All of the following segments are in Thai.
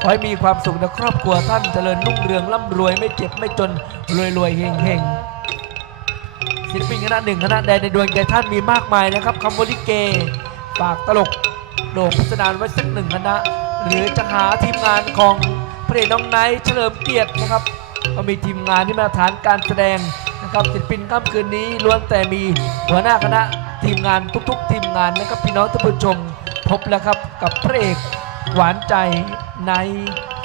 ขอให้มีความสุขในครอบครัวท่านเจริญรุ่งเรืองร่ำรวยไม่เจ็บไม่จนรวยรวยเฮงเฮงศิลปินคณะหนึ่งคณะใดในดวงใจท่านมีมากมายนะครับคำวลิเกฝากตลกโด่งพิสดารไว้สักหนึ่งคณะ หรือจะหาทีมงานของพระเอกน้องไนท์เฉลิมเกียรตินะครับ ก็มีทีมงานที่มาตรฐานการแสดงนะครับศิลปินค่ำคืนนี้ล้วนแต่มีหัวหน้าคณะทีมงานทุก ๆ ทีมงานนะครับพี่น้องท่านผู้ชมพบแล้วครับกับพระเอก หวานใจใน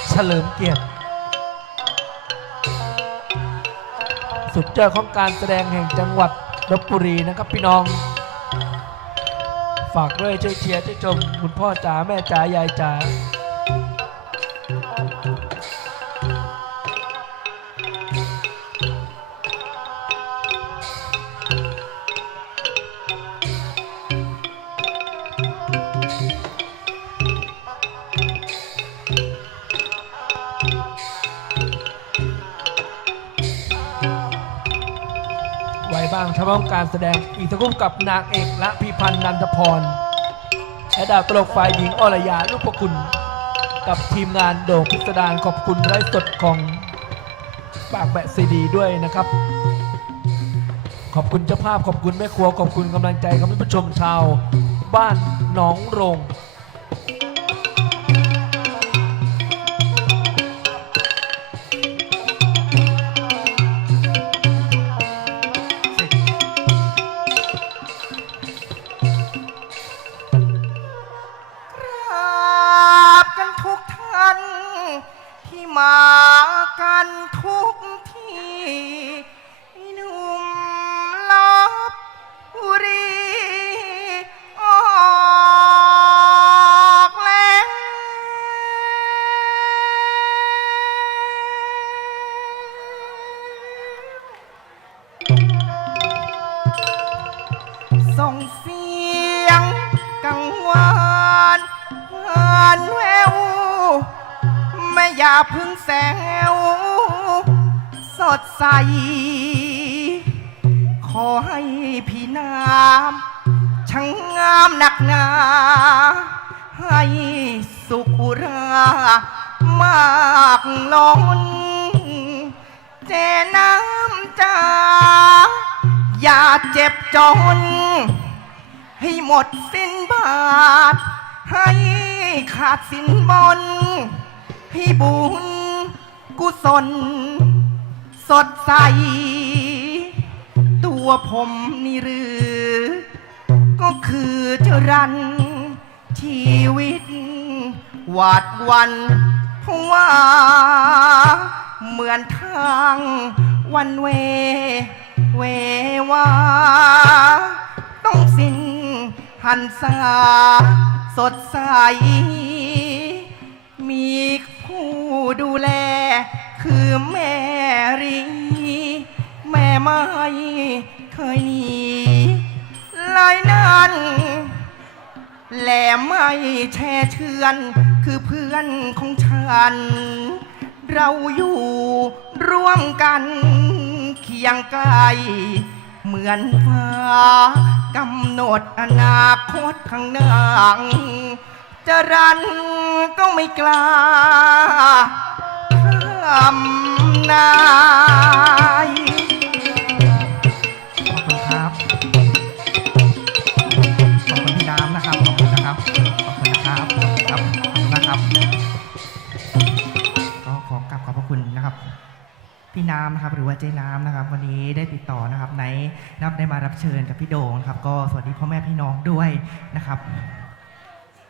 เฉลิมเกียรติ สุดยอดของการแสดงแห่งจังหวัดลบบุรีนะครับพี่น้อง ฝากด้วยช่วยเชียร์ช่วยชมคุณพ่อจ๋าแม่จ๋ายายจ๋า บ้างทำให้การแสดงอีกทั้งคู่กับนางเอกและพิพันธ์นันทพรและดาวตลกฝ่ายหญิงอรยาลูกประคุณ กับทีมงานโด่งพิสดารขอบคุณไลฟ์สดของปากแบะซีดีด้วยนะครับ ขอบคุณเจ้าภาพขอบคุณแม่ครัวขอบคุณกำลังใจของท่านผู้ชมชาว บ้านหนองโรง มากันทุกที่หนุ่มลบบุรีออกแล้ว ส่ง พึ่งแซวสดใส ขอให้พี่น้ำช่างงามหนักหนา ให้สุขุรามากล้นเจน้ำจ้าอย่าเจ็บจน ให้หมดสิ้นบาท ให้ขาดสินบน ให้บุญกุศล สดใส ตัวผมนี่หรือ ก็คือจรันชีวิต หวาดวันเพราะว่า เหมือนทางวันเว เววาต้องสิ้นหันษาสดใส ไม่เคยหนีลายนั้นแหลมไม่แช่เชือน คือเพื่อนของฉัน เราอยู่ร่วมกันเคียงไกล เหมือนฟ้ากำหนดอนาคตข้างหน้าจะรันก็ไม่กล้าทำนา น้ำนะครับหรือว่าเจ๊น้ำนะครับวันนี้ได้ติดต่อนะครับในนับได้มารับเชิญกับพี่โด่งนะครับก็สวัสดีพ่อแม่พี่น้องด้วยนะครับ